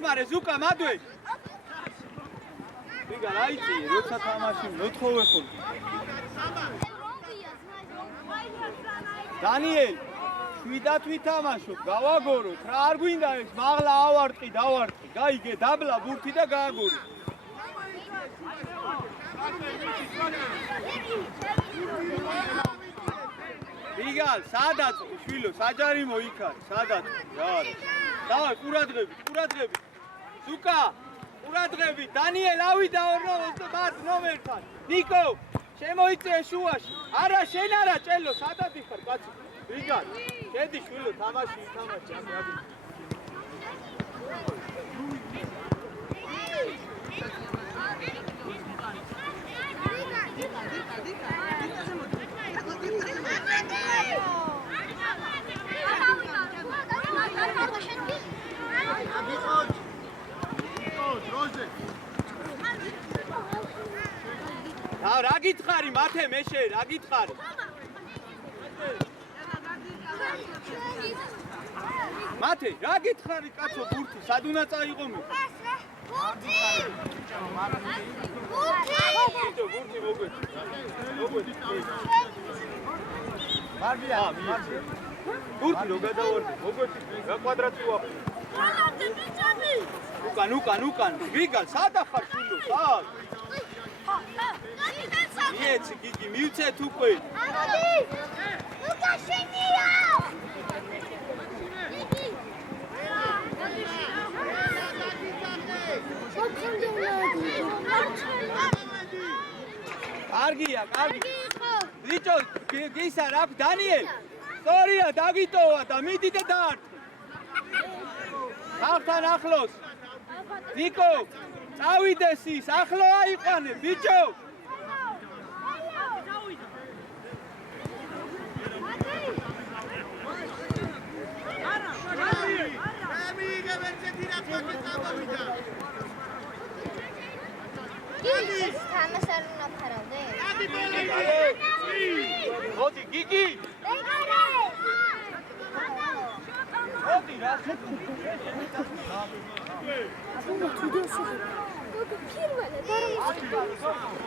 მოეხმარე ზუკა მადვე ვიგა რაიცი როცა თამაში მოთხოვე ხოლმე დანიელ შვიდათ ვითამაშოთ გავაგოროთ რა არ გვინდა ეს მაღლა ავარტყი დავარტყი გაიგე დაბლა ბურთი და გააგორო ვიგალ სადაც შვილო საჯარიმო იქ არის სადაც რა არის დავай ყურადღებით ზუკა ყურადღებით დანიელ ავიდა 50 ნომერთან ნიკო შემოიწე შუაში არა შენ არა ჭელო სადაც ხარ კაცო ვიგან შედი შვილო თამაში ითამაში ამ რაგი რა გითხარი მათე მეშე რა გითხარი მათე რა გითხარი კაცო ბურთი სად უნდა წაიღო მე ბურთი მოგვედი მარბია ბურთი რო გადავარდი მოგვედი რა კვადრატი ვაფრე უკან ვიგალ სად ახარ შვილო სად მიეცი გიგი მივცეთ უკვე ლუკა შენია კარგია კარგი ბიჭო გისა რა დანიელ სწორია დაგიტოვა და მიდიდე დაარტყი ხალხთან ახლოს ნიკო წავიდეს ის ახლო აიყვანე ბიჭო მოდი გიგი მოდი რა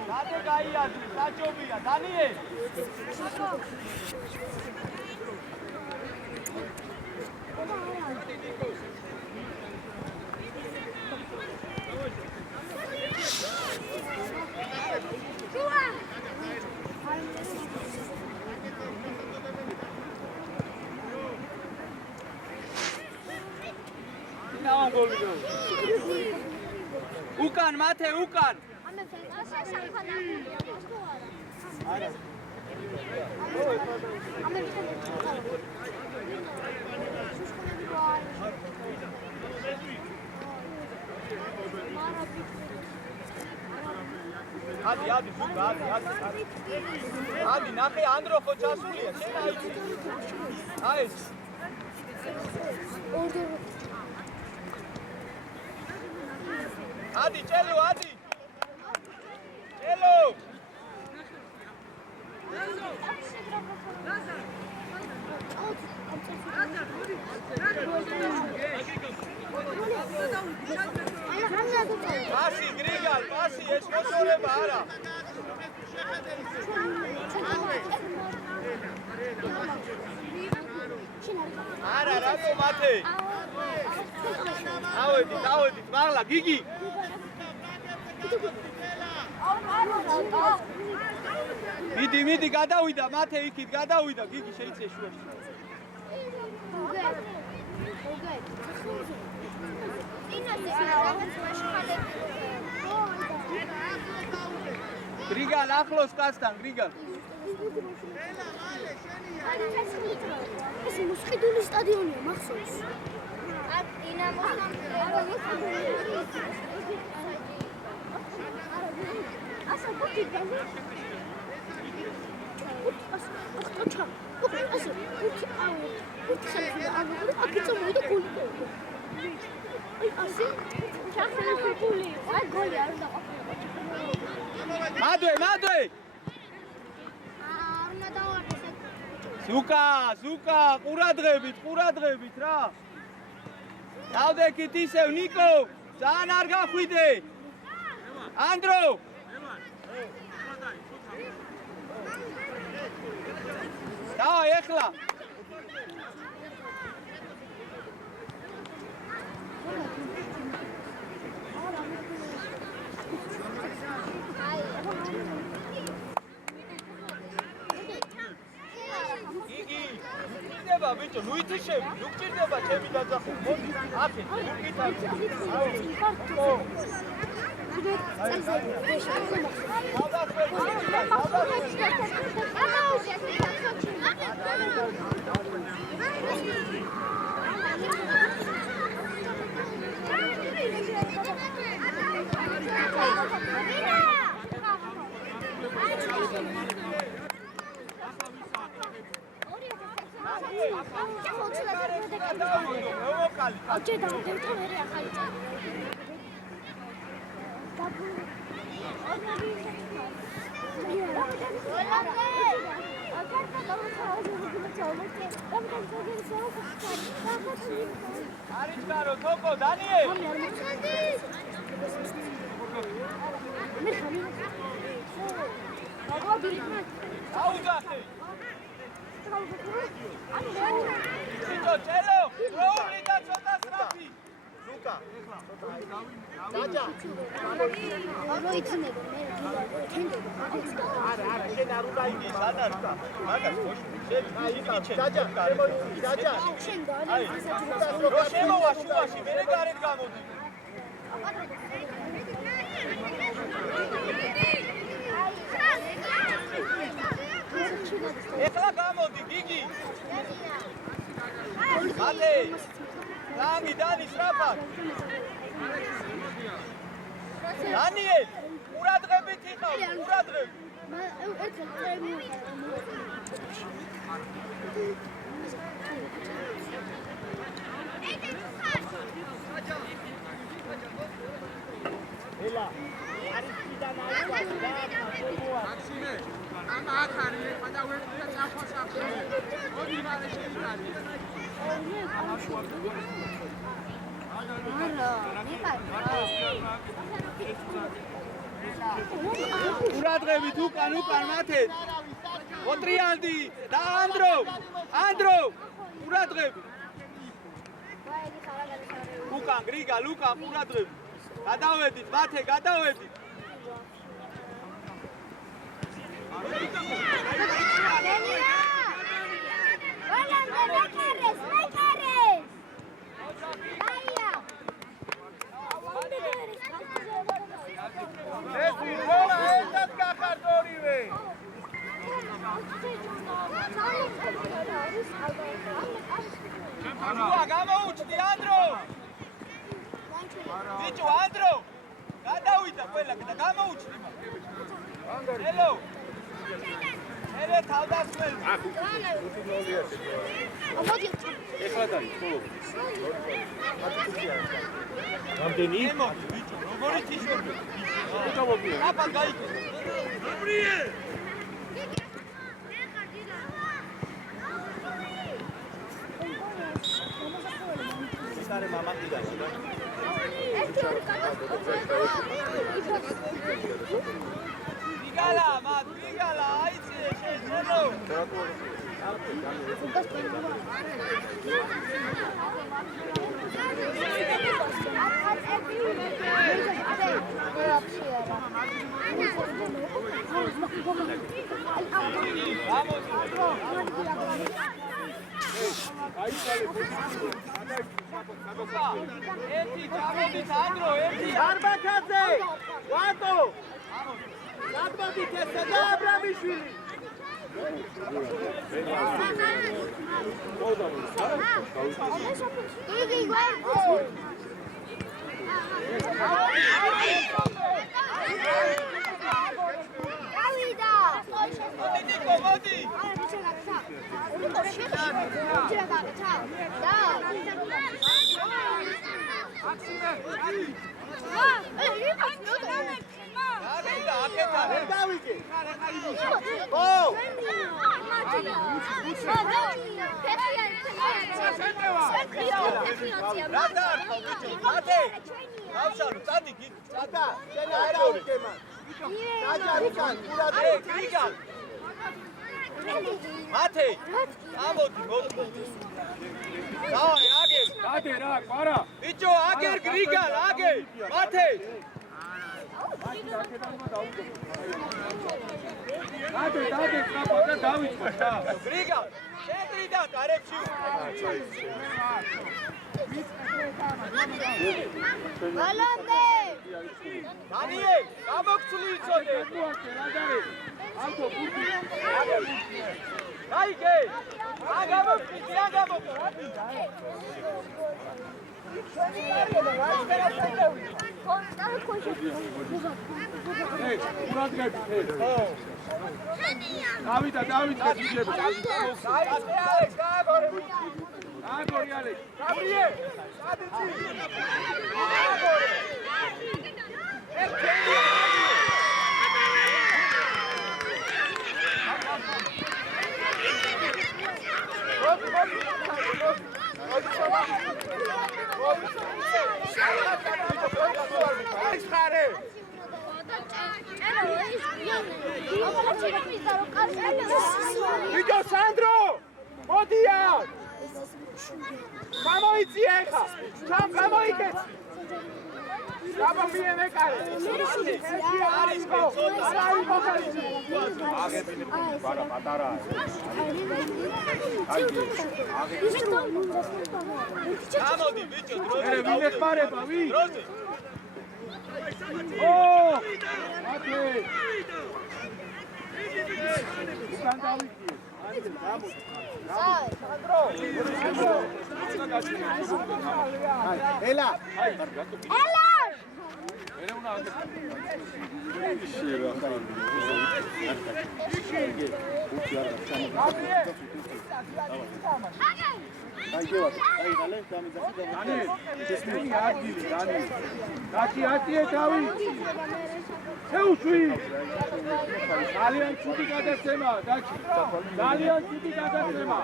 დადე გაიაზრი საჯობია დანიელ უკან მათე უკან ადი ზუკა ადი ნახე ანდრო ხო ჩასულია შენ აიცი აი ადი ჭელო პასი გრიგალ პასი ეს მოწოლება არა არა რატო მათე ავედით მაღლა გიგი მიდი გადავიდა მათე იქით გადავიდა გიგი შეიცე შუაში გრიგალ ახლოს კაცთან გრიგალ ეს მოსყიდული სტადიონია მახსოვს აქ დინამოს ასა ბუთი განი მადვე ზუკა ყურადღებით რა დავდექით ისევ ნიკო ძალიან არ გახვიდე ანდრო დავაი ეხლა ბიჭო ნუ იციშები ნუ გჭირდება ჩემი დაძახო მოდი აქეთ ნუ გიტანე Oggi da un tempo vero a fare Arichkaro, Toko, Daniel! Cello, Rory, that's what that's Rafi. Luca. Jaja. Rory tindego, me tindego. არა, შენ არ უნდა იგი, სადაც და. მაგას მოშ. შენ აიქი, Jaja. Jaja. შენ გარი, რო შემოვა შუაში, მერე გარეთ გამოდი. ეხლა გამოდი, გიგი. მადე. ლამი დანი სრაფად. დანიელ, ყურადღებით იყავ, ყურადღებით. ელა, არის კიდან მაქსიმე, ამ ახარი ეხლა ვერტია წახოსაფე. ორი მარე შეიძლება. ყურადღებით უკან მათე. ოტრიანდი და ანდრო, ყურადღებით. უკან გრიგა, ლუკა ყურადღებით. გადავედით, მათე, გადავედით. ეს ვიღონა ერთად გახართ ორივე. გამოუჩდი ანდრო. ბიჭო ანდრო. გადავიდა ყველა და გამოუჩნდება. ელო. ელე თავდასხმელი. მოდი. ეხლა დაი, ხოლო. რამდენი? მოდი, ბიჭო, როგორი თიშები? ბიჭო, მოდი. აბა გაიგე. აბრიე. ისარე მამაკიდა. Vigala, mat, vigala, aici, șezelo. ერთი გამოდით ანდრო, ერთი. Arbakadze! Vato! Nadbadit ესე და აბრამიშვილი. იგი გვერდზე. გავიდა. მოდი ნიკო, მოდი. გადავიდა აქეთან. ვერ დავიგე. რა დაარქვა ბიჭო? მათე. გავშალო, წადი გიგ. Tata, შენ არ დავიგე მან. დაჯარიდან, ყურად გიგა. მათე. ამოდი, მოდი. დავაი, აგერ. Ade ra, qara. ბიჭო, აგერ გრიგალ, აგერ. მათე. Ade, qapa და დავიწყო და. გრიგალ, ცენტრიდან გარებში. გალანდე. დანიელ, გამოგცვლი იცოდე. Auto burdi. გაიგე. რა გამოგცვლი, რა გამოგცვლი. Hey, quradzgები. Davida, გიჟები. გაიგე, ალექს, გააგორე. Agori Alex. გაბრიელ, სადიცი. გააგორე. ერთიანი. Video Sandro! Modia! Გამოიწია ეხა. ჩამ გამოიგეთ. გამომიენ ეკარე. არის Qara patara. გამოდი ბიჭო, დროზე. Ere vin ეხმარება, ვინ? დროზე. Oh! Ate. უკან დავიქიე. ელა. ელა. Ere una Daniel, შესმენი ადგილი, Daniel. ატიე თავი. შეუშვი. ძალიან ცუდი გადაცემა, დაჩი. ძალიან ცუდი გადაცემა.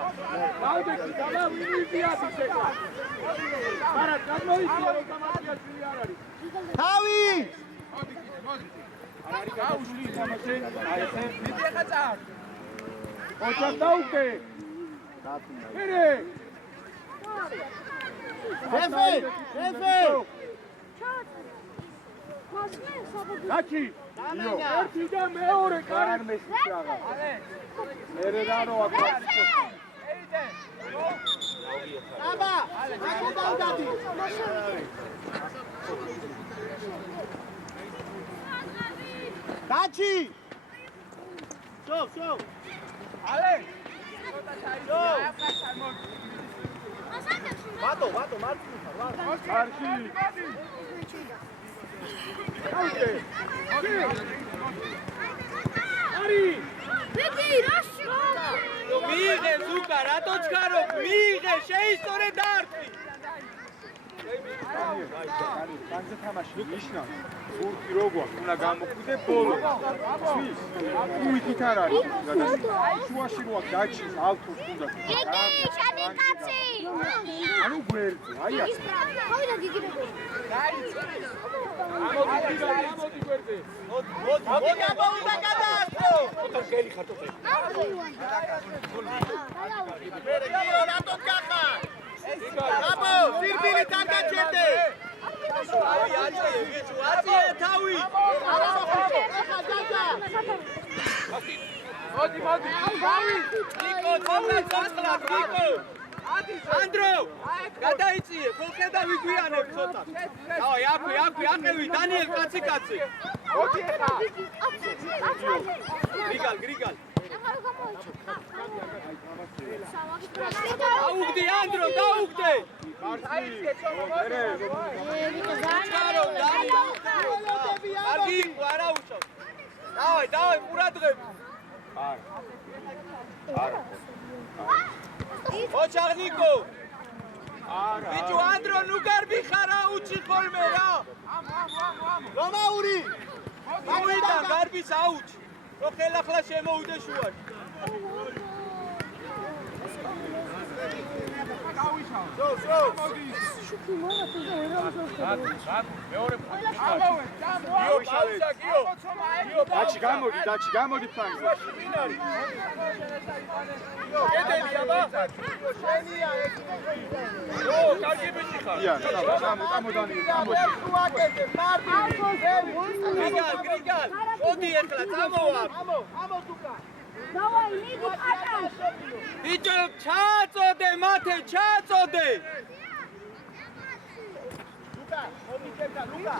დავდექი, დავივიდია ისეკა. არა, გამოიწია რომ გამარჯვებული არ არის. თავი! არის გაუშვი თამაში. აი ესე. მიდი ახლა წარ. ოჯახ დაუკე. მერე. შეფე! დაჩი. ერთი და მეორე კარან მესის რაღა. მერე რა როა კაცო. აბა, აქ დავდადი. დაჩი! შო. ალე. ვატო, მარცხი. არში. მიიღე ზუკა, რატო ჩქარო? მიიღე, შეისწორე დაარტყი. განზე თამაში ნიშნა ზურგი როგორ უნდა გამოკვიდე ბოლო ცვის უიქით არ არის შუაში როა გაჩის ალთოს უნდა იგი შენი კაცი ანუ გვერდი აი აქ ხოდა გიგირებო ამოდი გვერდი მოდი გამოვიდა გადაასწრო. ოთარ გელი ხარ თოთე რატო გახარ? აბო, ძირბილი დაგაჩერდე. თავი აჭრე, ვიჭო, აწიე თავი. მოდი თავი ნიკო, ცოტა, ნიკო. ანდრო, გადაიწიე, ხო ხედა ვიგვიანებ ცოტა. დავაი, აქვე, აყევი, დანიელ კაცი. მოდი ხა გრიგალ. დაუგდი ანდრო, დაუგდე. ჩარო, კარგი, არა უშავ. დავაი, ყურადღები. არა. ოჩაღნიკო. ბიჭო, ანდრო, ნუ გარბი ხარა უჩი ხოლმე რა. რომაური. მოვიდა გარბის აუჩი. რო ხელახლა შემოუდე შუაში. დაჩი გამოდი ფლანგზე გრიგალ, მოდი ეხლა წამოვა. დავაი მიდი პატაშ ბიჭო, ჩაწოდე მათე, ჩაწოდე. ლუკა, მომიწერდა ლუკა.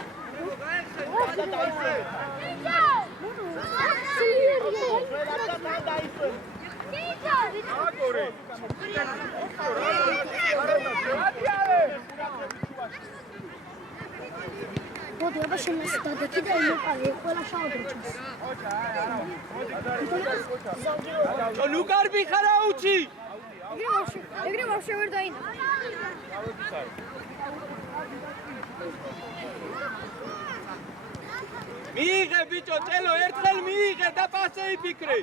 მოდი აბა შემოსდა და კიდე იმოყარე ყველა შაუდროჩას ნუ გარბი ხარა უჩი. ეგრე ვაფშე ვერ დაინა მიიღე ბიჭო, წელო ერთხელ მიიღე და პასე იფიქრე.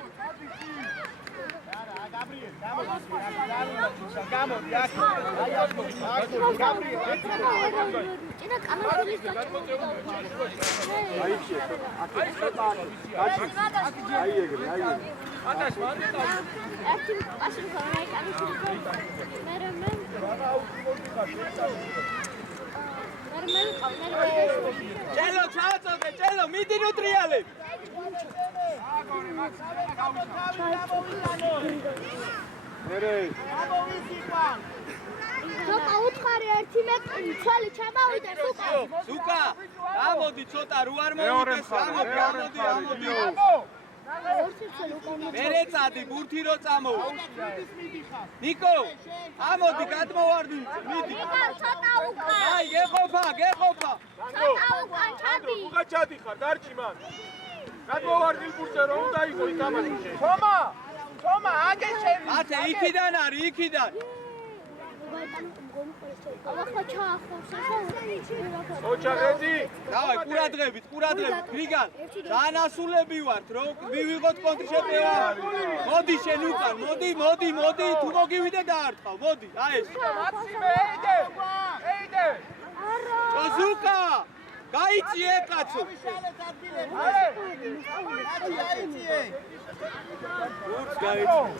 გამოდი აქ. გაბრიელ. ჭინა კამერების აი ეგრე ერთი პასი ხარ კამერები წელო ჩაწოდე, წელო მიდი ნუ ტრიალე. ცოტა უთხარი 1 მეტრი ცალი ჩამავიდა ზუკა, გამოდი ცოტა რო არ მოვიდეს, გამოდი. მერე წადი, ბურთი რო წამოვა. ნიკო, ამოდი გადმოვარდი, მიდი. ცოტა უკან აი, გეყოფა. ცოტა უკან ჩადი უკან ჩადიხარ, დარჩი მან. გადმოვარდი ბურთზე რომ უნდა იყო ითამაშე. თომა, აგე შევი. ათე, იქიდან არის, იქიდან. ოჩაღედი დავაი, ყურადღებით. გრიგალ, დანასულები ვართ, რომ მივიღოთ კონტრშეტევა. მოდი შენ უკან, მოდი, თუ მოგივიდე დაარტყავ, მოდი, აი ეს. ეიდე. ზუკა, გაიწიე კაცო. აიციე. გურს გაიწიე.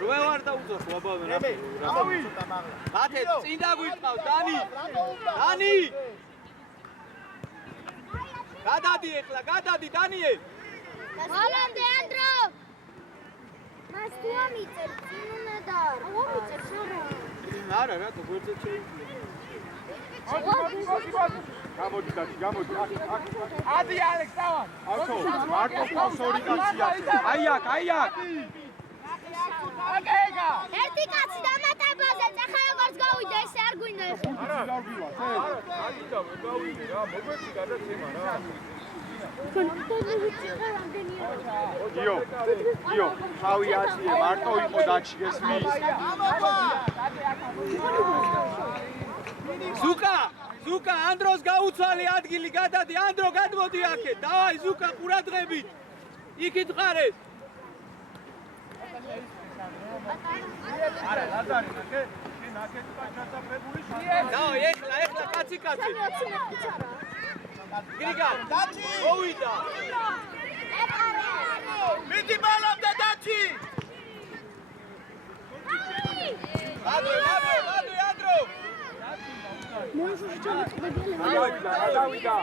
როე ვარ დაუძახ ბაბავე რა. ათე, წინ დაგვიტყავ, დანი. გადადი ეხლა, დანიელ. გოლამდე ანდრო მას თუ ამიწერ წინ უნდა და ამიწერ არა არა, რა გვერდზე შეიძლება. გამოდი. ადი ალექს დავა. აკო, მარტო ფასორი კაცია. აი აქ. ერთი კაცი მოგავიდე რა, მოგვეცი გადაცემა რა. იო, თავი აწიე, მარტო იყო დაჩი გესმის. ზუკა, ანდროს გაუცვალე ადგილი გადადი, ანდრო გადმოდი აქეთ. დავაი ზუკა ყურადღებით. იქით ხარეს. არა, ლაზარი, ნაკეთ ჩასაფრებული დავაი, ეხლა კაცი. გრიგალ, დაჩი. მოვიდა. მიდი მალამდე დაჩი. ანდრო. დავიდა.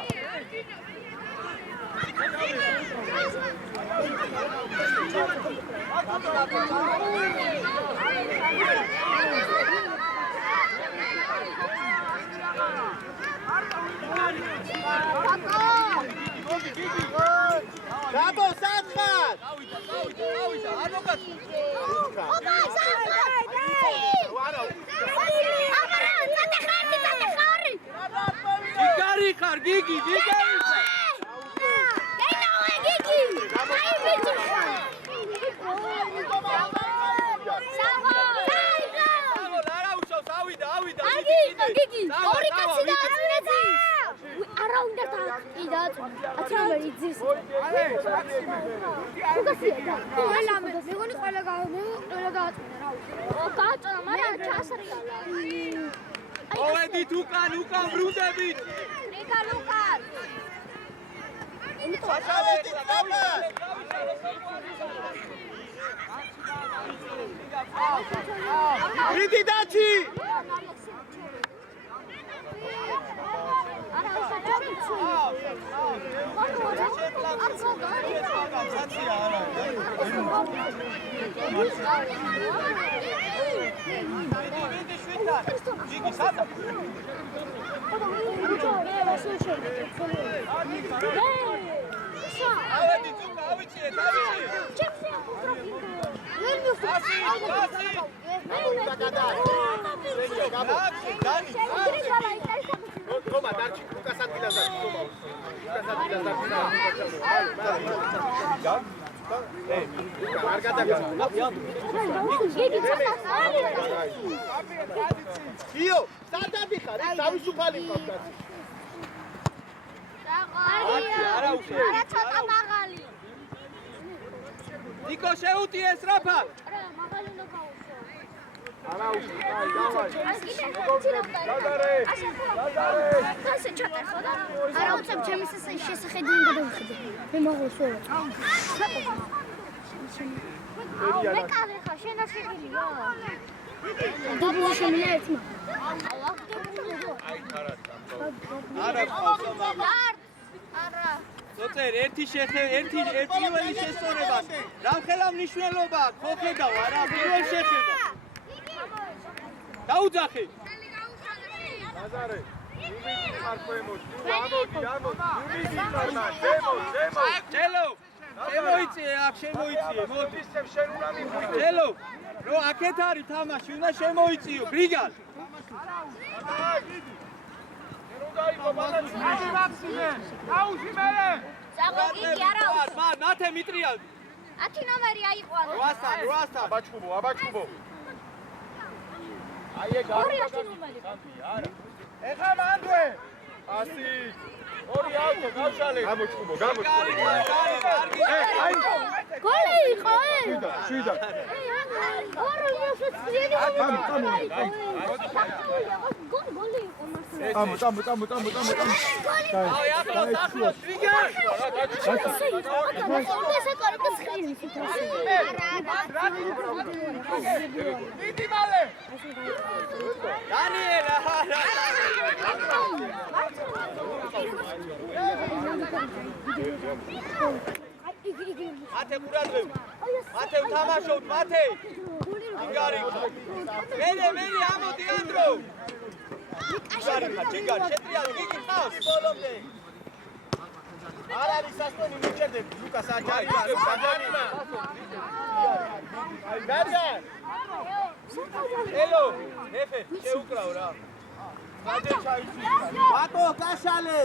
გაბო სათხარ დავიდა, არ მოგაწ. გიგარი ხარ, გიგი ხარ. გიგი, ორი კაცი დააწვირეთი. არა უნდა დააწვირა. აცნობერი ძირს. ყველა მეგონი ყველა გააწვირა რა. გააწვირა, მაგრამ ჩასრიალა. მოვედით უკან ბრუნდებით. რიკა ლუკას. მიდი დაჩი. Toma, darci Lucas Atila da. Io, stai di fare, stavi su pali qua. არა ცოტა მაღალი. ნიკო შეუტიეს რაფა. არა მაღალი უნდა გაუშვა. არა უშ, ასე ჩატარხო და არა უცებ ჩემი შესახედი უნდა დავიხედე. მე მაღალს ვარ. მე კადრი ხარ, შენ არ შეგილია. დაბლა შემიძლია ერთმა. არა არა ზოწერ ერთი პირველი შესწორება რამხელა მნიშვნელობა ხო ხედავ არა პირველ შეხება დაუძახე ლაზარე იმიდი ხარ ქვემოთ ამოდი იმიდი ხარ ზემო ჩელო შემოიწიე აქ შემოიწიე მოდი შენ უნდა მიხვიდე ჩელო რო აქეთ არის თამაში უნდა შემოიწიო გრიგალ ზაგოგი არა მათე მიტრიალდი 10 ნომერი აიყვანა 800 აბაჩუბო აი ეგ ორი 10 ნომერი არა ეხა მანდვე 100 ორი ავტო გავშალე გამოჩუბო აი გოლი იყო შვიდა ორი მოსწრიები გოლი იყო წამო აი ახლოს გრიგალ მიდი მალე დანიელა მათე ყურადღებით მათე ვთამაშობთ მათე ჯიგარი მე ამოდი ანდრო ჯიგარი შეტრიალ გიგი ხავს ბოლომდე არ არის სასტონი მიჩერდები ლუკას აჯარი აი დარია ელო ნეფე შეუკრავ რა ბატო გაშალე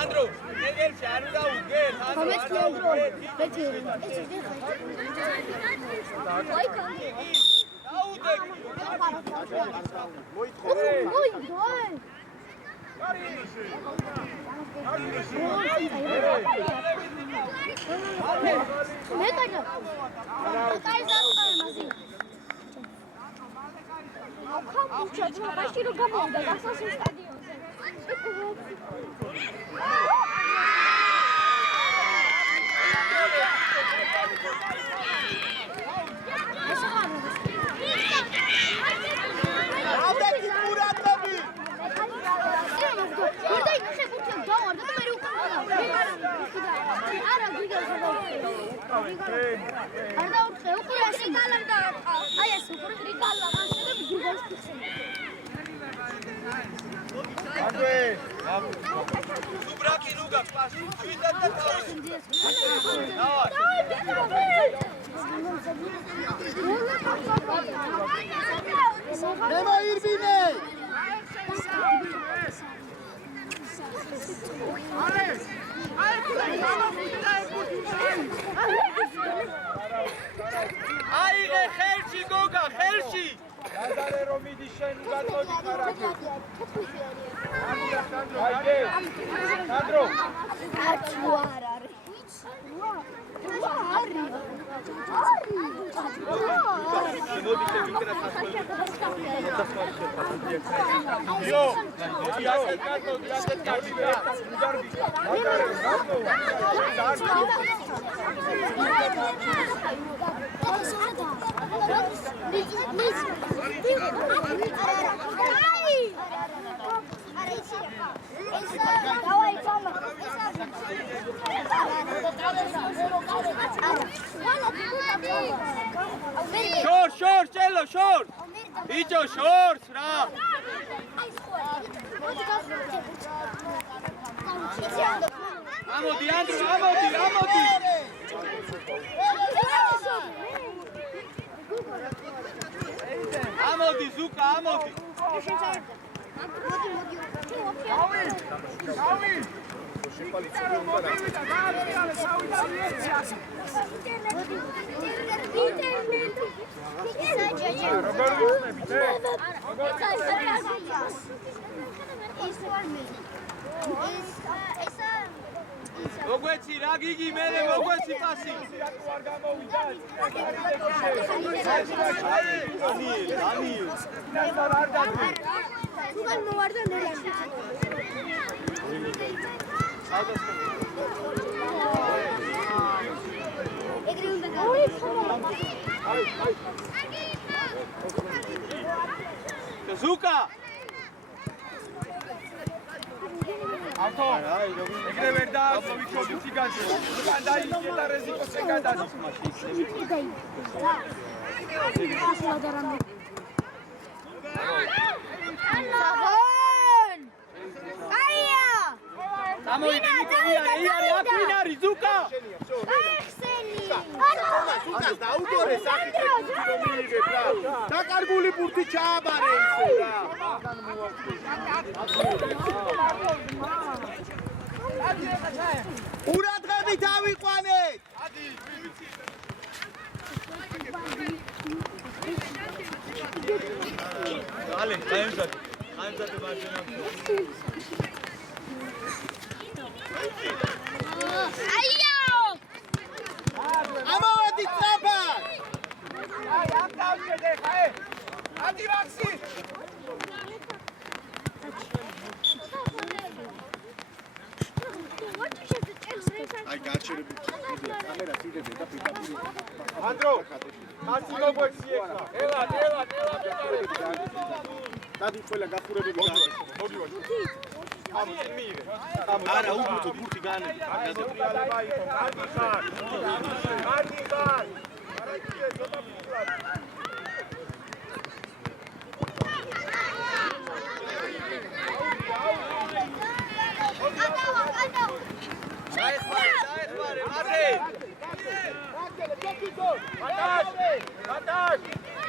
ანდრო, ეგერში არ უნდა უგეთ, ანდრო. Subraki Luga, pasu, ნემა ირბინე აიღე ხელში გოგა, ხელში. გაზარე რომ მიდი შენ გაწოდი კარაკი. სანდრო. Short, cello, short. Ijo, short, ra. Amodi, Andrew, amodi. Amodi, Zuka, amodi. Mogueci, ra gigi, mele, mogueci passi. Daniel. Zuka. ავთო ეგრე ვერ დაასო ვიქრობი ციგანში უკან დაიჭე და რეზიკო შეგადადის გამოიდი ნიკოლია აქ ვინ არის ზუკა სუკას დაუდორე სახით ბურთი რომ მიიღებ რა დაკარგული ბურთი ჩააბარე ისე რა ურადღებით ავიყვანეთ ალე გაემზადე მარჯვენა აიაო ამოვედი წაფად აი ამ დავშედე ხაე ადი ვაქსი აი გაჩერები კამერა წიდები და პიკაპი ანდრო კაცი მოგვეცი ეხლა ელა დადი ყველა გახურებები მოგივაჩ ამ მიიღე არა უბრალოდ ბურთი განე გადაბრიალება იყო კარგი ხარ არა იქე ზომა ფიქრად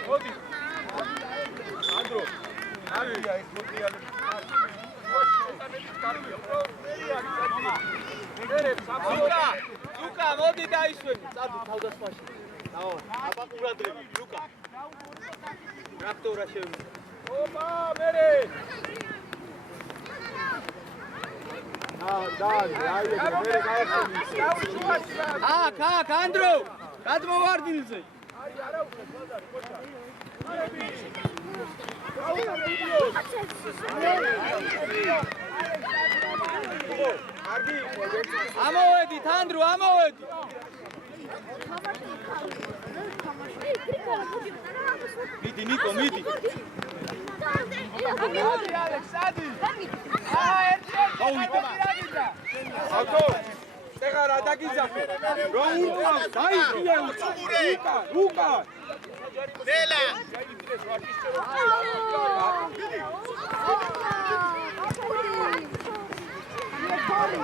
მოდი. ანდრო. არია ეს მოტრიალები. ლუკა, მოდი დაისვენი. წადო თავდასხმაში. დავა, აბა ყურადღები, ლუკა. ტრაქტორა შევიდა. ოპა, მერე. აქ, ანდრო. გადმოვარდინზე. ამოვედით, ანდრო, ამოვედით. მიდი, ნიკო, მიდი. ავტო ეხლა რა დაგიძახე რა ურყავს დაიხია ლუკა დელა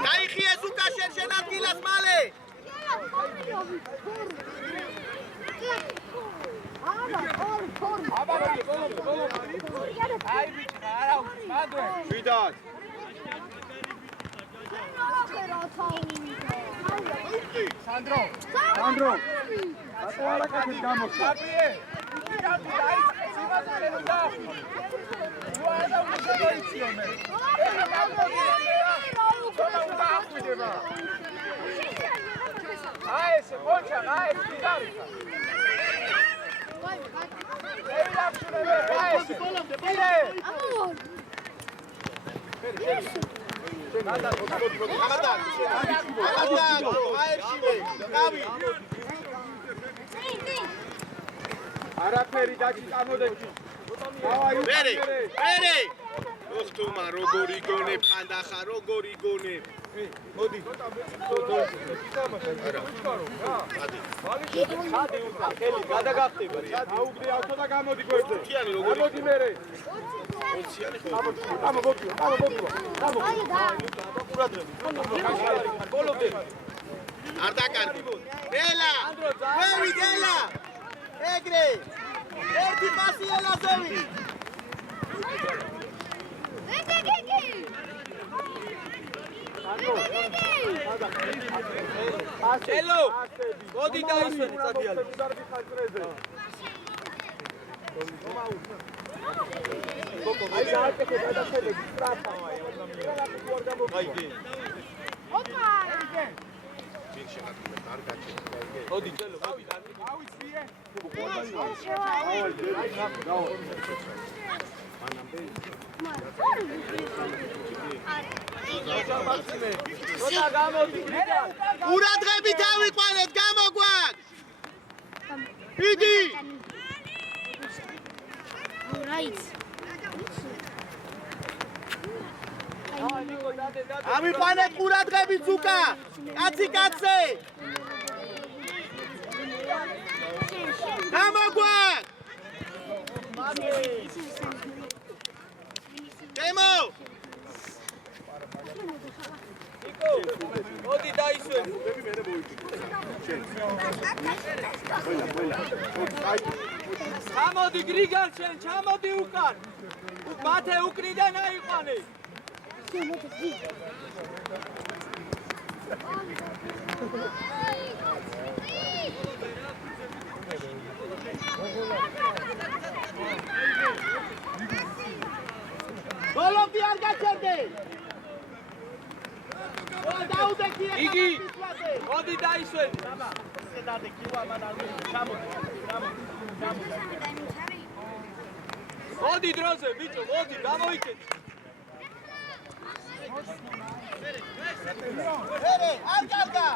დაიხია ზუკა შენ ადგილას მალე აბა ბოლო აი ბიჭი არა მადლე ვიდათ სანდრო რატო არაკეთებ გამოხდა აი სიმაზე რომ დაახი უადა უზოიციო მე ეხლა გამოხდება აი ეს მოჩა აი ეს გიტარი არაფერი დაჭი წამოდეჭი მერე ოხტუმა როგორი გონე ფანდახა როგორი გონე მოდი ხადი უკან ხელი გადაგახტება აუგდე ავტო და გამოდი გვერდზე გამოდი მერე გამოგოდი ბოლომდე არ დაკარგი დელა ვევი დელა ეგრე ერთი პასი ელაზევი ელო მოდი დაისვენი წადიალი აი დააკეთე გადახედე სტრაფა აიგე ოპა მოდი წელო მოდი ავიცვიე როდა გამოდი ურადღებით ავიყვანეთ გამოგვაქვს იგი რაიც ავიყვანეთ ურადღებით ზუკა კაცი გამოგვაქვს დემო ნიკო მოდი დაისვენი ჩამოდი გრიგარ შენ ჩამოდი უკან მათე უკრიდან აიყვანე ბოლომდე არ გაჩერდე იგი მოდი დაისვენი მოდი დროზე ბიჭო მოდი გამოიკეთე მერე არ კარგა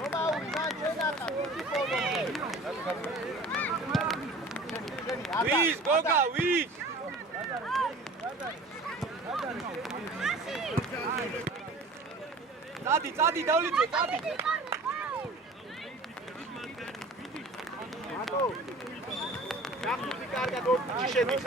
რომაული მანჩენაკა ვის გოგა ვის წადი დავლიწე წადი ატო გახუდი კარგად ორ შედის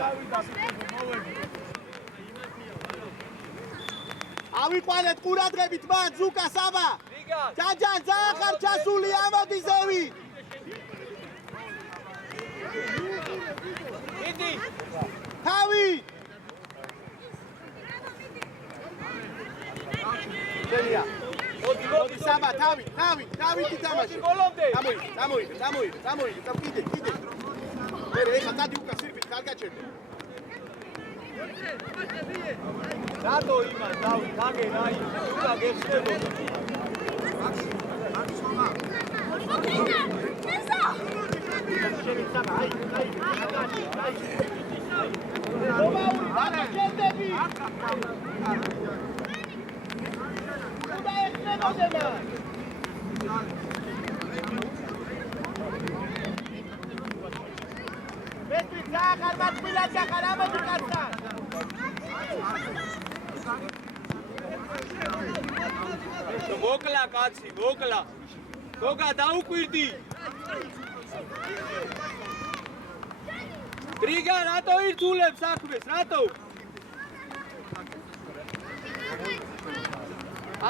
ავიყვანეთ ყურადღებით მან ზუკა საბა რიგან ჯაჯან ძალიან ხარ ჩასული ამოდი ზევი მიდი თავი შენია მოდი საბა თავი თამაში გოლომდე გამოიგე კიდე მერე ეხა დადი უკან სირფით კარგაჩერდე რატო იმას დავით აგე რაი უკა გეხსნებო მოკლა კაცი მოკლა გოგა დაუკვირდი რიგა რატო ირთულებს საქმეს რატო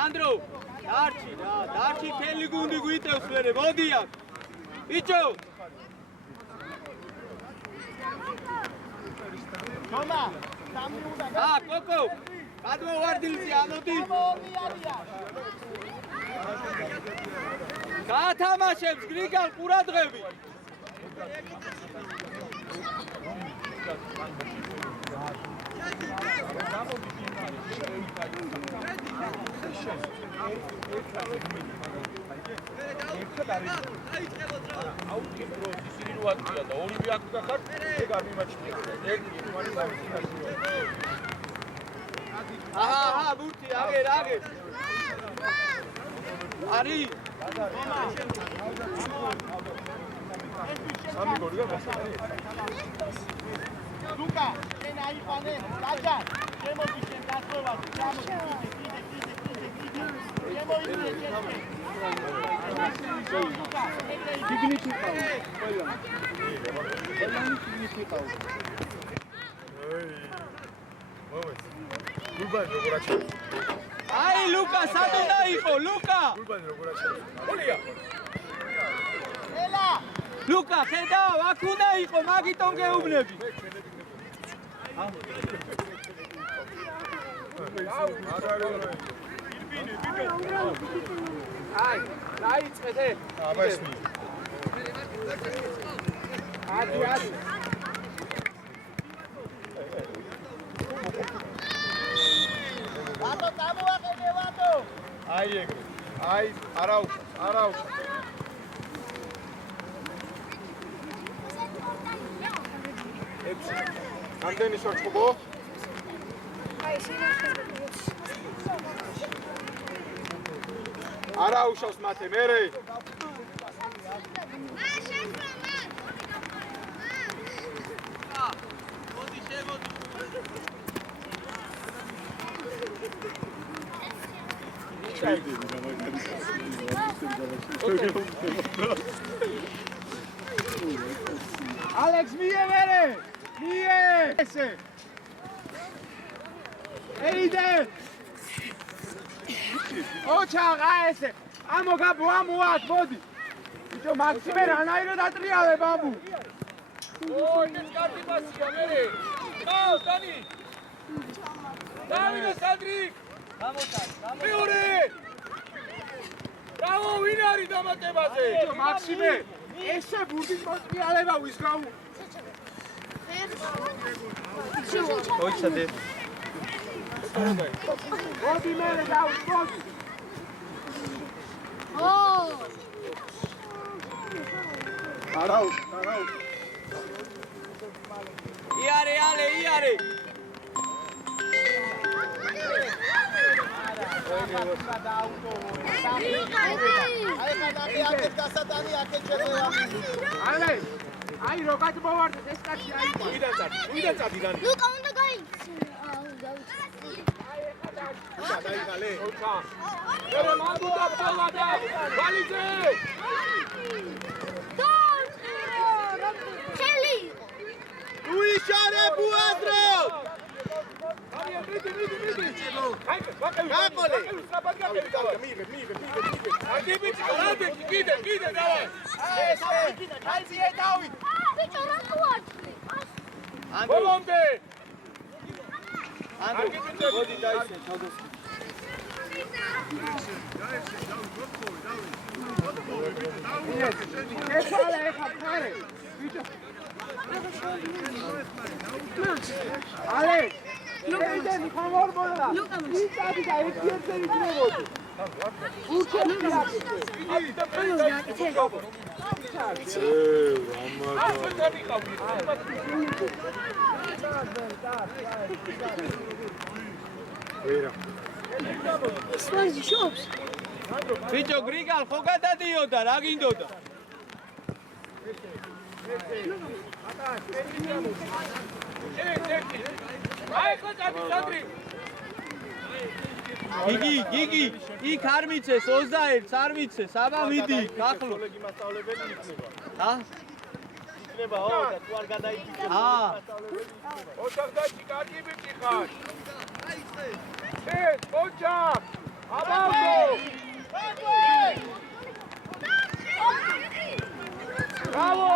ანდრო დარჩი თელი გუნდი გვიტევს მერე მოდი აქ ბიჭო თომა სამი უნდა კოკო გადმოვარდილზე ამოდი გათამაშებს გრიგალ ყურადღები აჰა ბურთი აგერ არი სამი გოლი და ლუკა შენ აიყვანე დაჯა შემოდი შენ გასწრებად გამოდი დიგნიტი ყავს ყველა დიგნიტი ყავს გულბანი როგორ აჩვენე აი ლუკა სად უნდა იყო ლუკა გულბანი როგორ აჩვენე გოლია ელა ლუკა ხედავ აქ უნდა იყო მაგიტომ გეუბნები აი დაიწყეთ აბა ესმი ადი ვატო გამოაყენე ვატო აი ეგრე აი არაუშავს რამდენი შორჩხუბო? არა უშავს მათე მერე მოდი შემოდი ალექს მie მერე მie ესე ეიდე ოჩაღა ესე ამო გამოამოათ მოდი ბიჭო მაქსიმე რანაირად ატრიალებ ამუ ოი ეს კარტი მასია მერე გაო დანი დავიდე სადრი გამოტან მეორე დაო ვინ არის დამატებაზე ბიჭო მაქსიმე ესე ბურთის მოწმიალება ვის გაუ ოიცადე მოდი მერე დავუწყოთ არაუ იარე იარე ალე აი როგაც მოვარდეთ ეს კაცი აი ვიდან წადი დანი ლუკა უნდა გაიქცე დაიღალე ოჩა მერე მანდუდა ბოლადა ვალიძე ხელი უიშარე ბუაზრო მოდი დაისვენ თავდას. ბიჭო გრიგალ ხო გადადიოდა რა გინდოდა გიგი იქ არ მიცეს 21 არ მიცეს აბა მიდი გახლო ჰა იქნება ო და თუ არ გადაიქცე ოჯახში კარგი ბიჭი ხარ ოჯახ აბავო ბრავო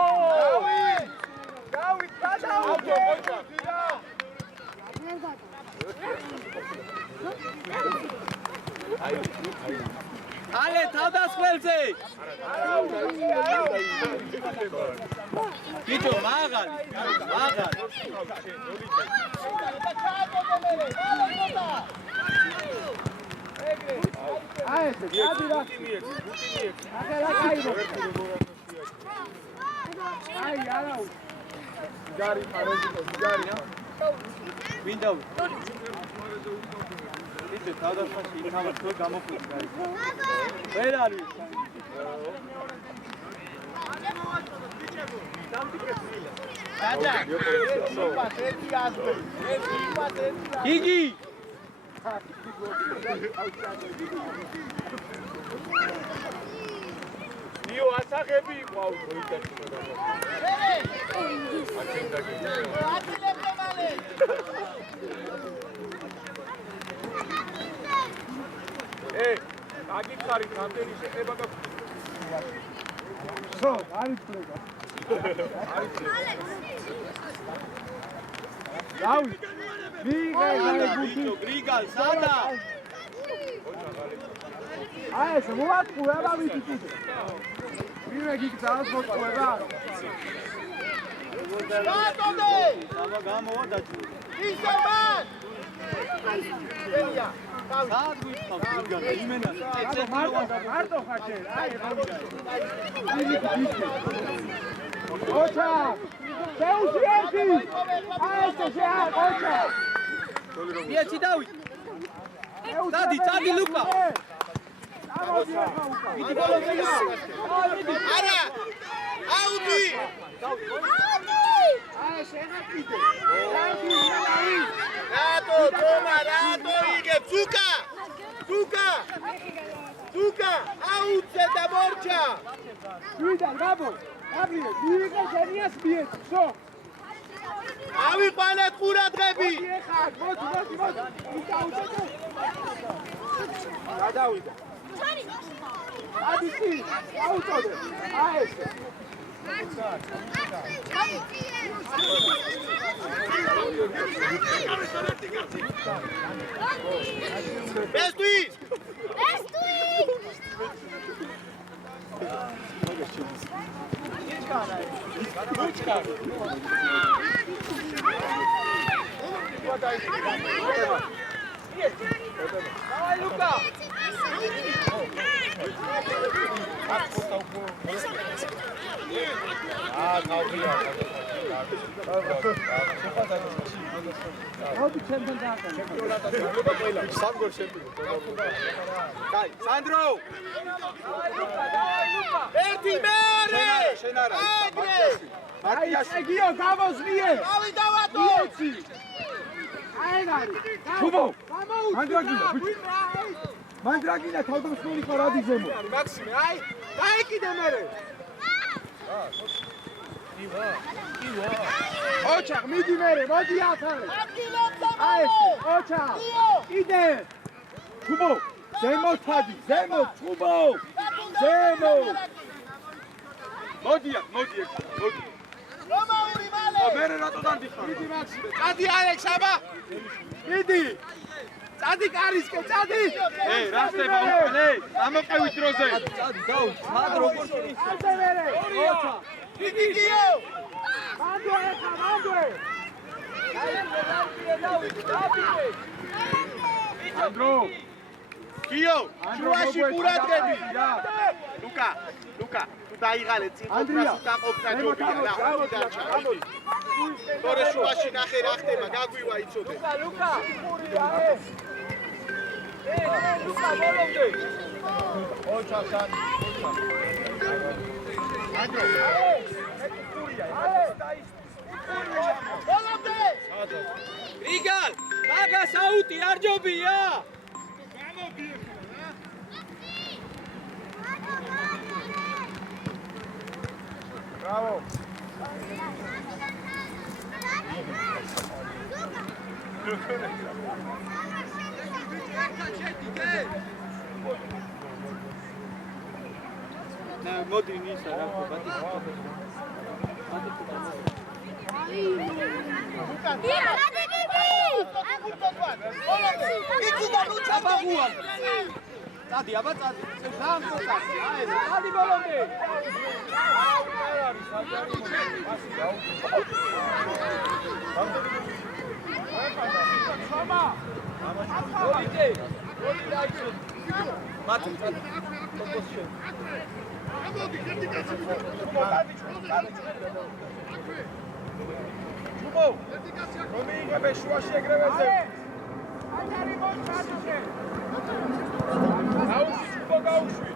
დავით გადავიდე ალე თავდასხმელზე ბიჭო მაღალი აი ესე გადი რა ახლა გაიგო აი არა გარი ხაროზიკო გარი ვინდა ბიჭო თავდასხმაში იქავა თქო გამოკვდი გარი ვერ არის გიგი იო ასახები იყო აუ აგითხარი რამდენი შეხება გაქვს სო არის ფლება დავი გრიგალ სადა აი ეს მოაწყურა და ვიცი ვიღე გიგზავს მოწყურება გატონდე აბა გამოვა დაჭი ისებან სად გითხავ გრიგალ იმენა მარტო ხარჯე აი ოჩა შეუძიერთი აი ეს შეა ოჩა იეცი დავით წადი ლუკა არა აუდი აი შეგაკიდე რატო თომა რატო იგებ ზუკა აუცე და მორჩა ვიდან გაბო აბლი ვიღე შენიას მიეც სო ავიყვანეთ ყურადღები მოდი გადავიდა ადისი აუტოდე აი ესე ბესტუის Давай, Luka! Sandro! ერთი მეორე აგრე აი ეგიო გამოსვიე ავი დავატო აი გარი თუბო მანდრაგინა მანდრაგინა თავდამსხმელი ხარ ადი ზემო მაქსიმე აი დაიკიდე მერე ოჩახ მიდი მერე მოდი ახალე აი ესე ოჩახ იდე ჩუბო ზემოთ ფადი ზემოთ ჩუბო ზემოთ მოდი მოდი რომაური მალე მერე რატო დანდიხარ მიდი მაქსიმე წადი ალექს აბა მიდი წადი კარისკე წადი რა ხდება უკანე ამოყევი დროზე წადი დაუჩ მაგ როგორ შეიძლება წადი მერე ოცა დიდი გიო მანდვე ანდრო გიო შუაში ყურადღები რა ლუკა თუ დაიღალე ანდრია, წინყოფას უტაყოფნა ჯობია რა გამოდი. თორე შუაში ნახე რა ხდება გაგვივა იცოდე ლუკა ლუკა ბოლომდე ოჩახან ანდრო ბოლომდე რიგალ მაგას აუტი არ ჯობია ბრავო ნა მოდი ნისა რა ბატი აბაგუა წადი აბა წადი სამკო წადი აი წადი ბოლომდე რომიიღებე შუაში ეგრევეზე გაუშვი ჩუბო გაუშვი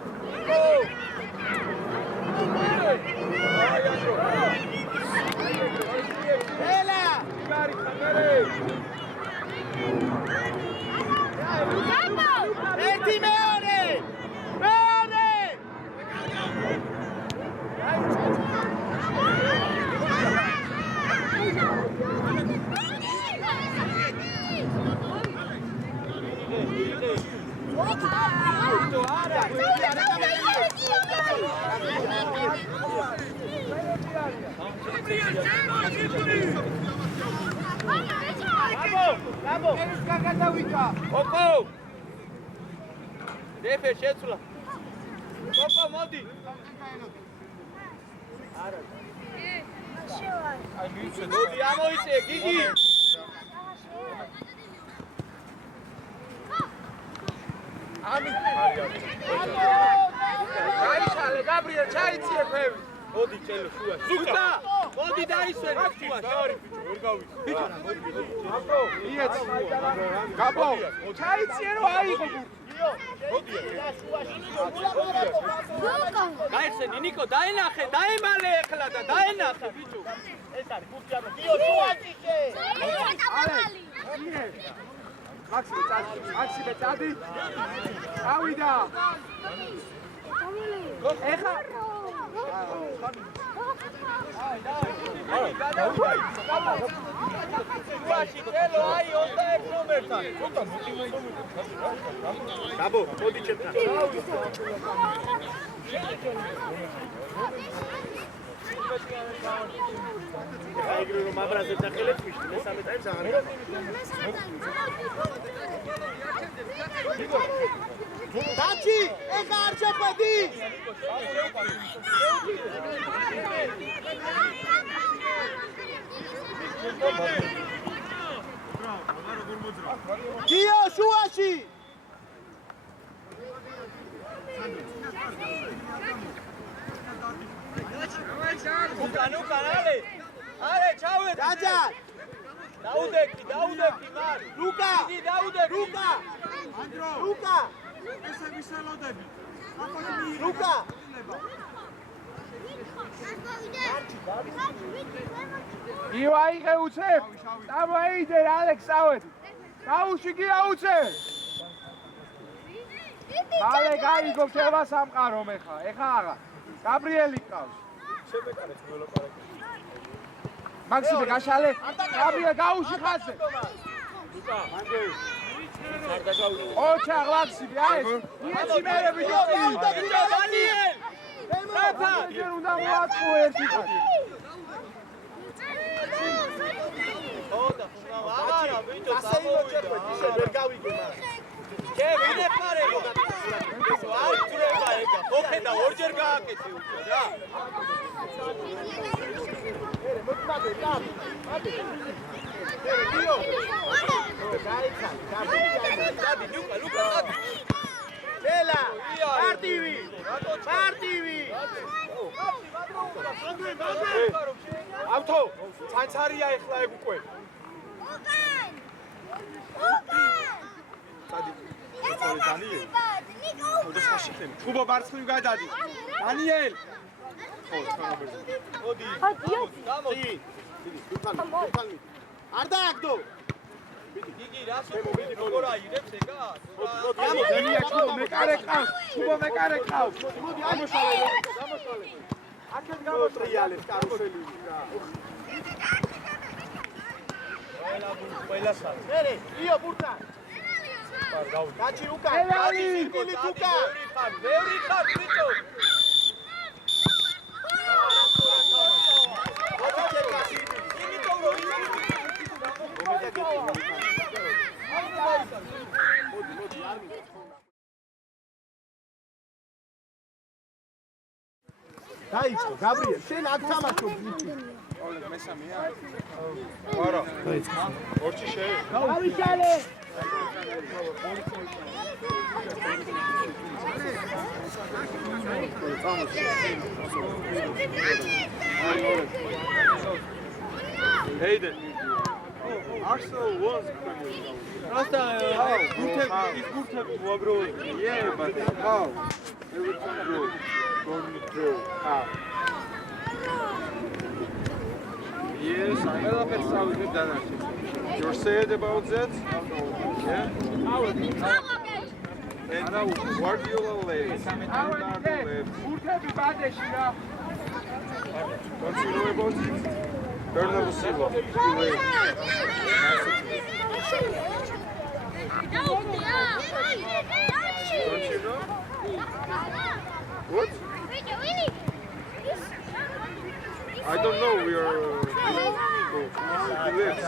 ელა გარი ხამერე ერთი მეორე Bravo! Ოკო! დეფე შეცვლა. ოკო მოდი. არა. აი ვიცი, მოდი ამოიწე, გიგი. ამი. ჩაიშალე, გაბრიელ, ჩაიციე ფევი. მოდი წელო შუაში. ზუკა! მოდი დაისვენე შუაში. არ ბიჭო ვერ გავიქ ბიჭო აბრო იეც გაბო ჩაიციე რომ აიღო გაიხსენი ნიკო დაენახე დაემალე ეხლა და დაენახე ბიჭო ეს არის გუთი აბა გიო შუაშიშე მაქსიმე წადი ავიდა ეხა შუაში წელო აი 21 ნომერთან გაბო მოდი ჩემთან აიგრო რომ აბრაზე დახელებს მიშნი მესამე ტაიმს აღარ დაჩი ეხა არ შეფედი გიო შუაში უკან ale ჩავედი დაჯან დაუდექი მარ ლუკა იგი დაუდექი ლუკა ლუკა ესე ვისელოდები ლუკა გიო აიღე უცებ დავაიდე ალექს ავედი გაუშვი გიო აუცე მალე გაიგო შევა სამყარო ეხა აღარ გაბრიელი ყავს შემეკარეთ მოლაპარაკე მაქსიმე გაშალე. გაბია გაუში ხაზე. ოჩა მაქსიმე აი ეს. იეცი მერები ჯობი. დანიელ! რაფა ჯერ უნდა მოაწყო ერთი კაცი. აღარა ვინდო ასეიმოჩერფე ისე ვერ გავიგე მაგრამ. კე ვინ ეხმარება? არ ძრება ეგა. მოხედა ორჯერ გააკეთე უკვე რა. მოწმადე და. დიო. გაიქა. დადი ლუკა დადი. დელა. მარტივი. მარტივი. ავთო, ცანცარია ეხლა ეგ უკვე. დანიელ. ოდოს ხაშიფლემ. ჩუბო მარცხნივ გადადი. დანიელ. მოდი. მოდი. არ დააგდო. იგი რას უყურებს როგორ აირებს ეგა? დანია ჩუბო მეკარე ყავს. ჩუბო მეკარე ყავს. მოდი ამოშალე. აქეთ გამოტრიალებს კარუსელი რა. ყველასა. მერე, იო ბურთა. გაჩი უკან. გაჩი სიკილი უკან. ბევრი ხარ ბიჭო. მოდი ჩეკასი. იმიტომ რომ მოდი არ მიწ. დაიწყო გაბრიელ, შენ აქ თამაშობ ბიჭი. ოღონდ მესამეა. ვარო. დაიწყო. ორჩი შე. გავიშალე. Hayden. Arsenal was просто გურთები მოაგროვებია. Yeah, but how? Everything grow. Going through. How? Yes, I know that sounds good. You're sad about that? Yeah? And now, Guardiola left. Ronaldo left. ბურთები ბადეში რა. Don't you know about it? Bernardo Silva. He left. Don't you know? What? I don't know. We are. He left.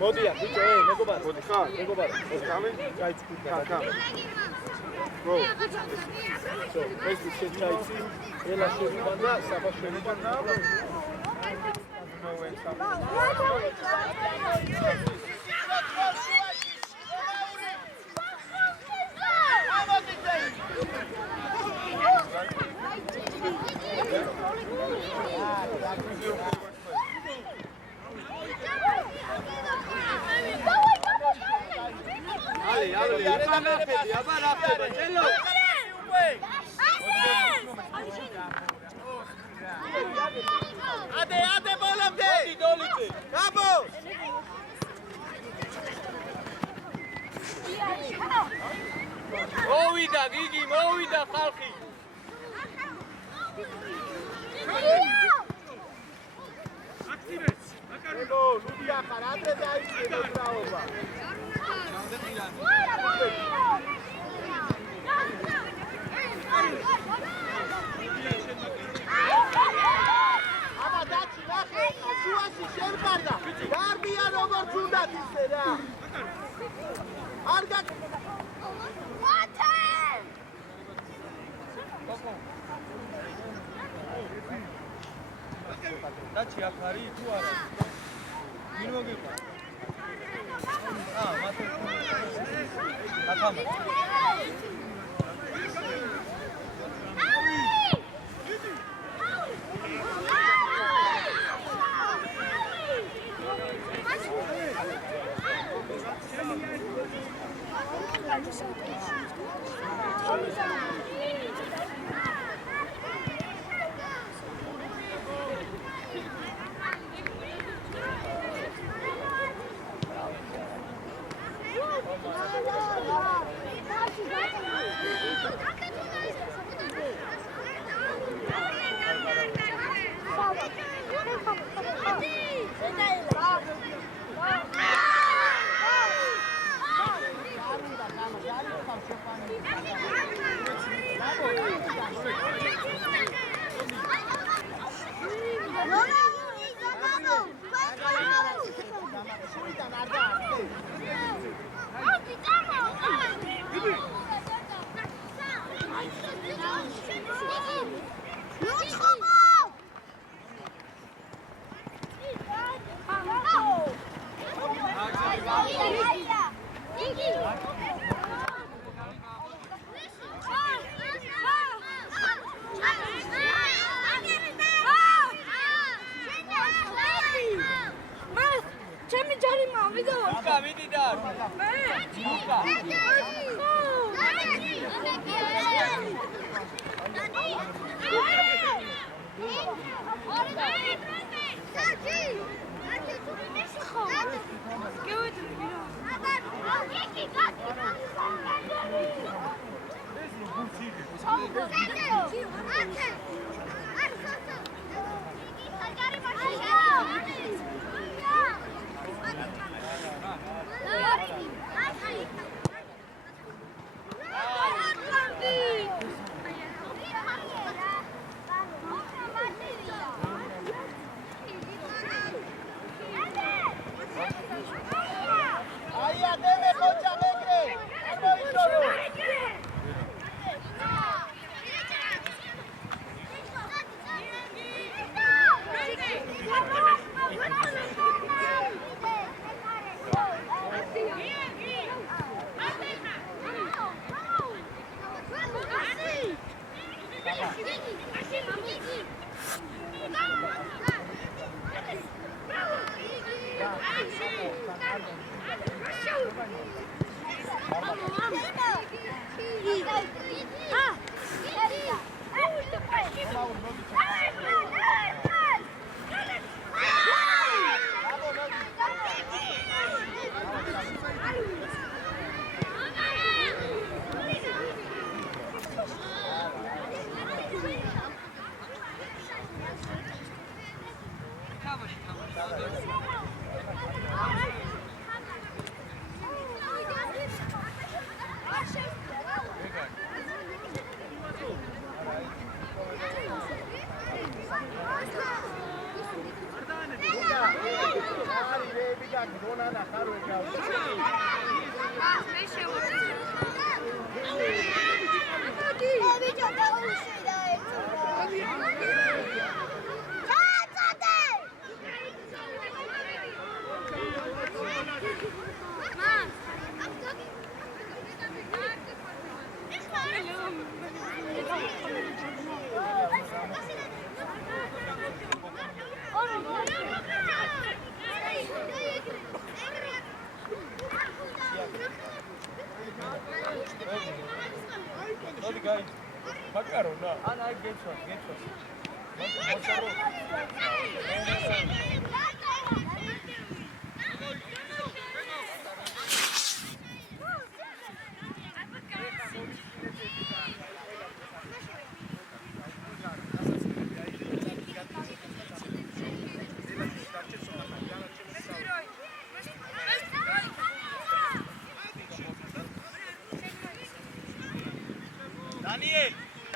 მოდია, ბიჭო, მეგობარ. What car? მეგობარ. What's coming? Come. Go. So, ეს შენ ჩაიცი. ელა შევიდა საბა შევიდა. Ade ბოლომდე. გაბო. მოვიდა გიგი, მოვიდა ხალხი. აკარგო, ლუდია ხარ, ადრე დაიწყე მოძრაობა. აბა დაჩი ნახე, შუაში შემყარდა. გარბია როგორც უნდათ ისე რა. არ გაკ დაჩი აქ არის თუ არა? ვინ მოგიყვა? მათე. აკამა.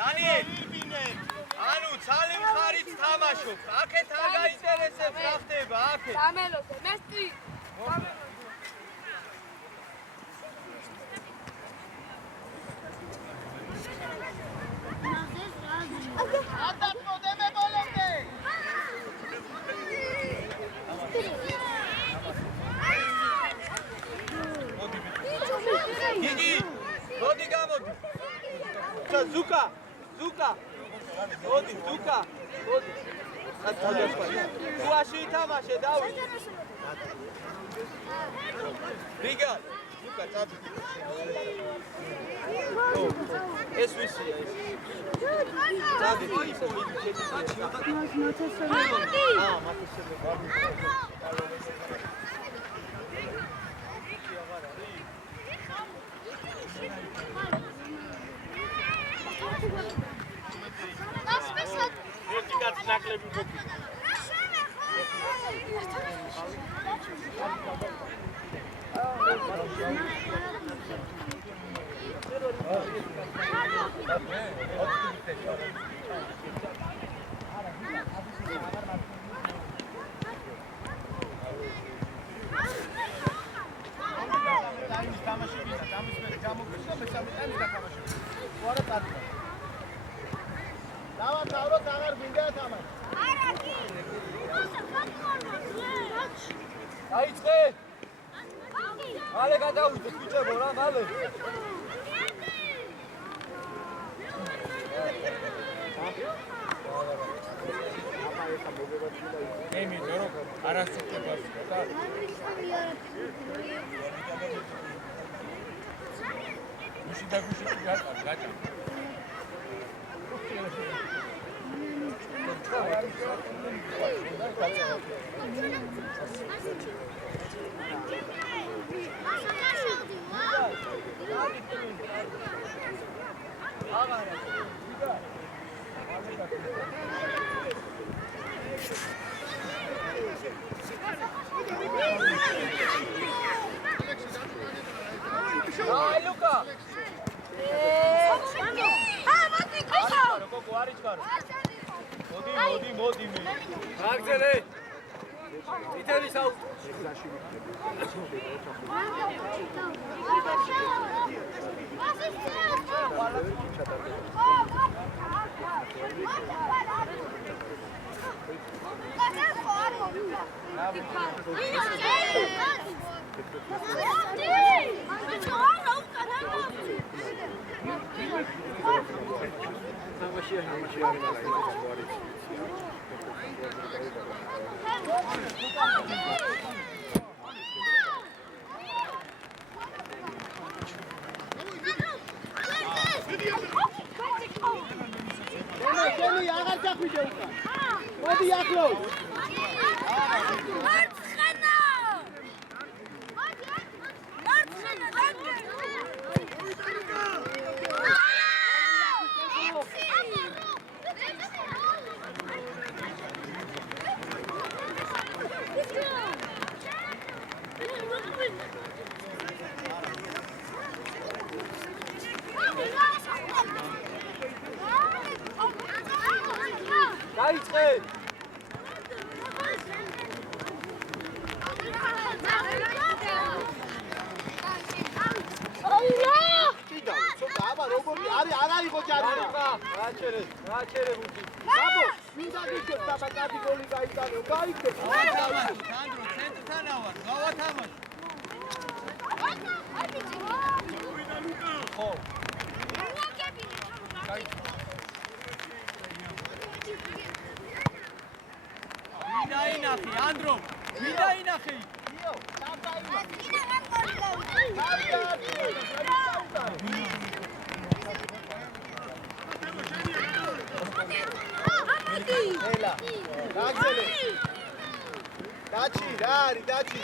Daniel, ანუ ცალი მხარით თამაშობ. აქეთ არ გაინტერესებს რა ხდება, აქეთ. სამელოზე, მესტი. გიგი, მოდი გამოდი. Zuka, მოდი, Zuka, მოდი. თუ აში ითამაშე, დავით. რიგა, Zuka, წაბი. ეს ვისია ეს. წაბი, ისე მიდი ჩეთი. მათესები. წლები ხოქი. დავათავროთ აღარ გვინდა თამაში. დაიწყე. მალე გადავიდეთ ბიჭებო რა მალე. ემი დრო არასწორებს და გუში და გუში გაჭა. Давай, Люка! მოდი მე. აგზელე. იტალი საუ. Geli, აღარ დახვიდე უკან. მოდი ახლო. მარცხენა. დაიწყე. კიდევ ცოტა აბა როგორი არის არ აიღო ჯარი რა. რაჩერე ბუთი. ბაბო, მინდა გიქეთ და კადი გოლი გაიტანო. გაიქეთ. სანდრო, ცენტრთანა ვარ. გავათამაშ. ხო. დაინახე, ანდრო. დაინახე. ელა. გაგზელე. დაჩი, რა არის დაჩი?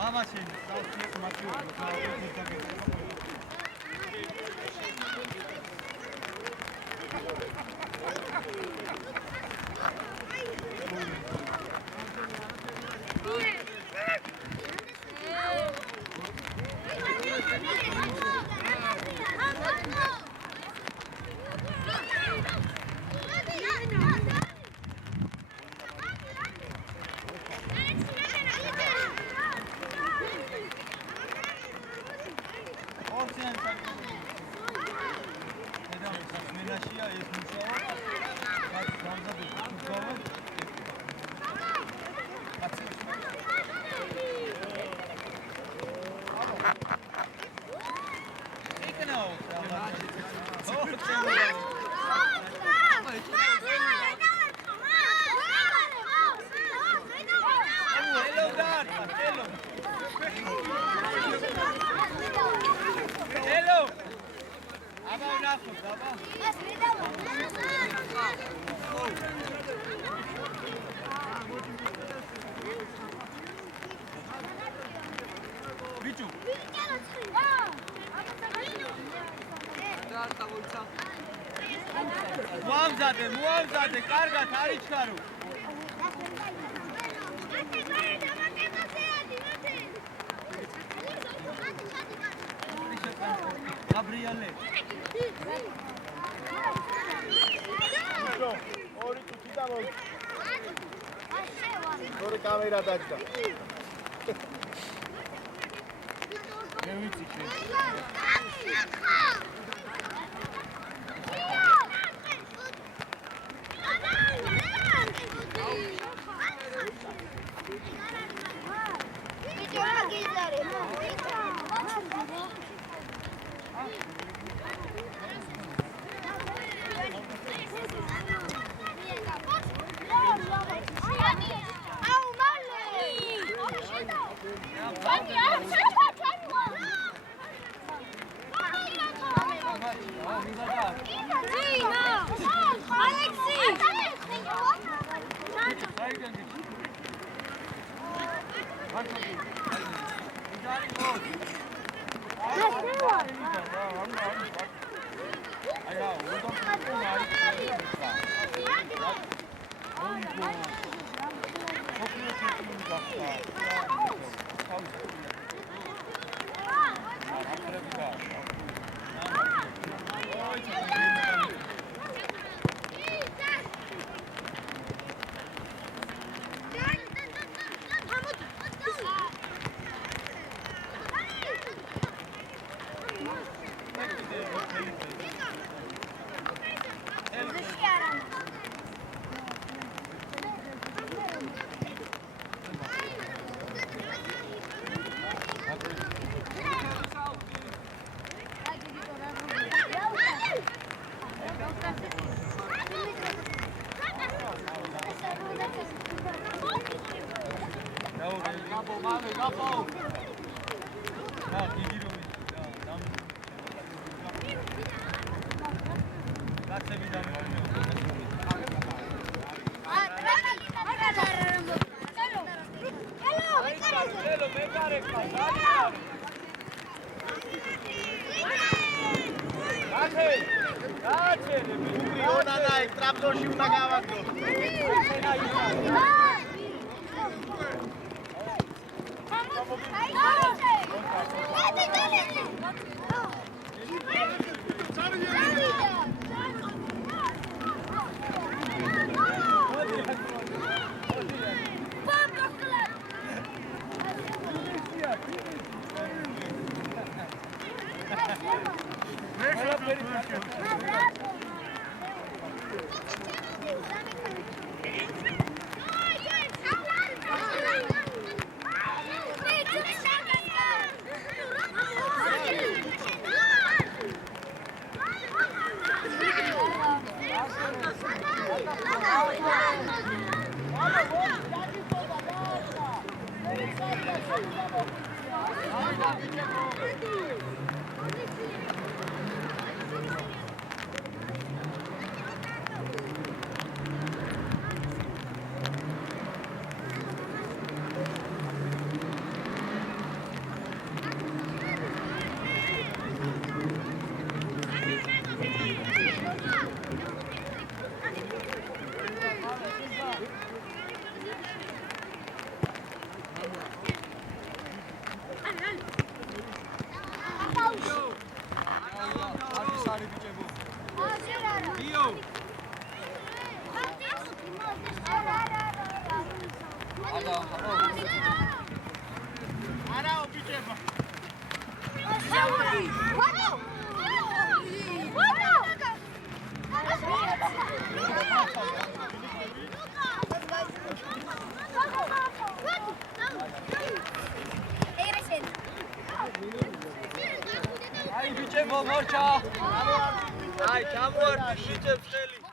Mama şey, sağ olsun, ნახოთ, აბა. ბიჭო. მოამზადე, კარგად არ იჩქარო. გაბრიალე. ორი თუთი და მოი. ორი კამერა დაჭდა. მე ვიცი შენ. აი ბიჭებო მორჩა. აი ჩამოართი ბიჭებს ხელი.